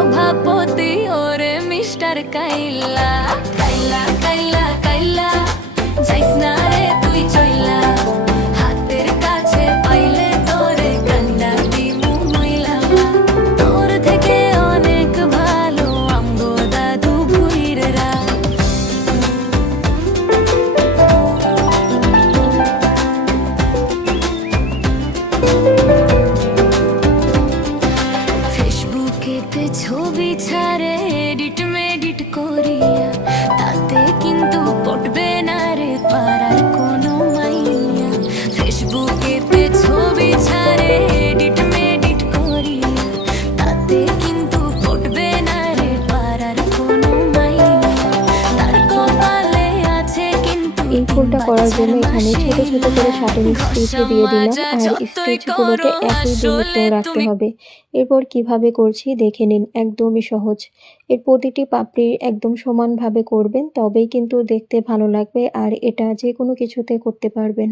সভাপতি ওরে মিস্টার কাইলা কাইলা কাইলা কাইলা যাইস না রে তুই চইলা হাতের কাছে পাইলে তোরে কান্না দিমু মইলা তোর থেকে অনেক ভালো আমগো দাদু ভুইরেরা ফেসবুকেতে ছবি ছাড়ে এডিট মেডিট করিয়া তাতে কিন্তু পটবে না রে পাড়ার কোনো মাইয়া ফেসবুকেতে ছবি ছাড়ে এডিট মেডিট করিয়া তাতে কিন্তু পটবে না রে পাড়ার কোনো মাইয়া তার কপালে আছে কিন্তু এই ফুলটা করার জন্য এখানে ছোট ছোট করে শার্টের স্টিচ দিয়ে দিলাম আর স্টিচগুলোকে একই দূরত্ব রাখতে হবে। এরপর কিভাবে করছি দেখে নিন, একদমই সহজ। এর প্রতিটি পাপড়ি একদম সমানভাবে করবেন, তবেই কিন্তু দেখতে ভালো লাগবে আর এটা যে কোনো কিছুতে করতে পারবেন।